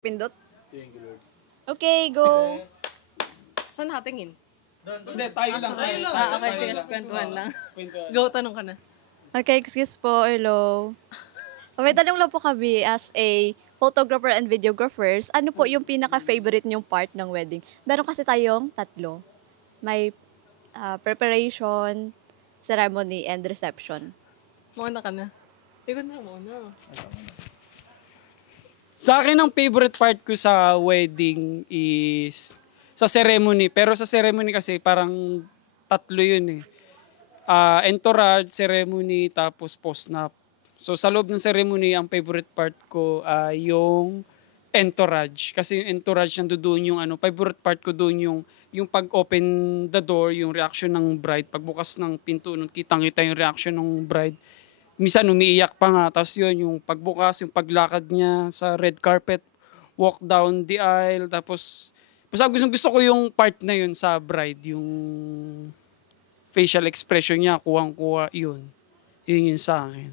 Pindot? Okay, go. Saan nakatingin? Hindi, tayo lang. Okay, sige, kwentuhan lang. Go, tanong ka na. Okay, excuse po, hello. May tanong lang po kami as a photographer and videographers. Ano po yung pinaka-favorite niyong part ng wedding? Meron kasi tayong tatlo. May preparation, ceremony, and reception. Muna ka na. Ikaw na muna. Sa akin, ang favorite part ko sa wedding is sa ceremony. Pero sa ceremony kasi parang tatlo yun eh. Entourage, ceremony, tapos post-nap. So sa loob ng ceremony, ang favorite part ko yung entourage. Kasi yung entourage, nandoon yung favorite part ko doon yung pag-open the door, yung reaction ng bride. Pagbukas ng pinto, kitang-kita yung reaction ng bride. Minsan umiiyak pa nga. Tapos yun, yung pagbukas, yung paglakad niya sa red carpet, walk down the aisle. Tapos, basta gusto ko yung part na yun sa bride. Yung facial expression niya, kuwang-kuwa, yun. Yun yung sa akin.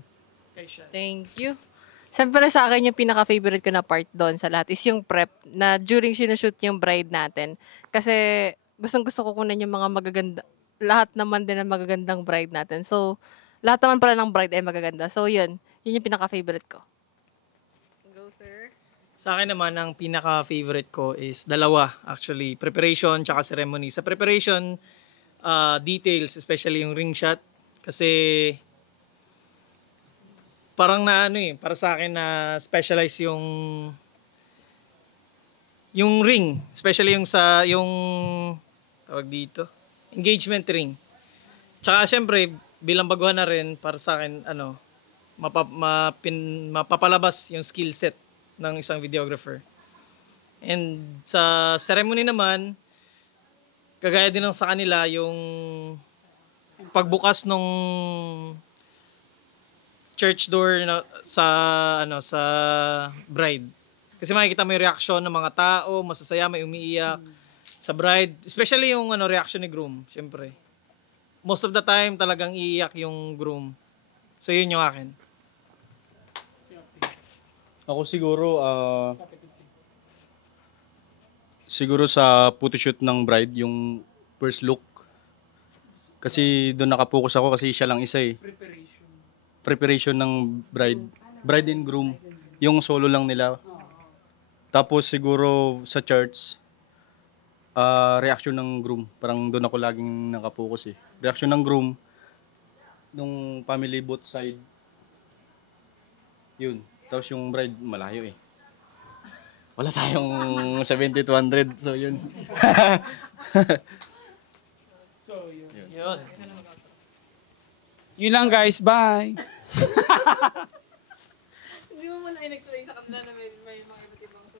Thank you. Siyempre sa akin yung pinaka-favorite ko na part doon sa lahat is yung prep na during sinushoot yung bride natin. Kasi gustong-gusto ko kunan yung mga magaganda, lahat naman din ang magagandang bride natin. So, lahat naman pala ng bride ay magaganda. So, yun yung pinaka-favorite ko. Go, sir. Sa akin naman, ang pinaka-favorite ko is dalawa actually. Preparation tsaka ceremony. Sa preparation, details, especially yung ring shot. Kasi parang para sa akin na specialize yung ring. Especially yung tawag dito, engagement ring. Tsaka syempre, bilang baguhan na rin, para sa akin, mapapalabas yung skill set ng isang videographer. And sa ceremony naman, kagaya din ng sa kanila, yung pagbukas nung church door sa bride. Kasi makikita mo yung reaction ng mga tao, masasaya, may umiiyak sa bride. Especially yung reaction ni groom, syempre. Most of the time talagang iiyak yung groom. So yun yung akin. Ako siguro sa photoshoot ng bride, yung first look. Kasi doon nakapokus ako kasi siya lang isa eh. Preparation ng bride and groom. Yung solo lang nila. Tapos siguro sa church, reaction ng groom. Parang doon ako laging nakapokus eh. Reaction ng groom, nung family both side. Yun. Tapos yung bride, malayo eh. Wala tayong 70-100. So yun. Yun. Yun lang guys, bye!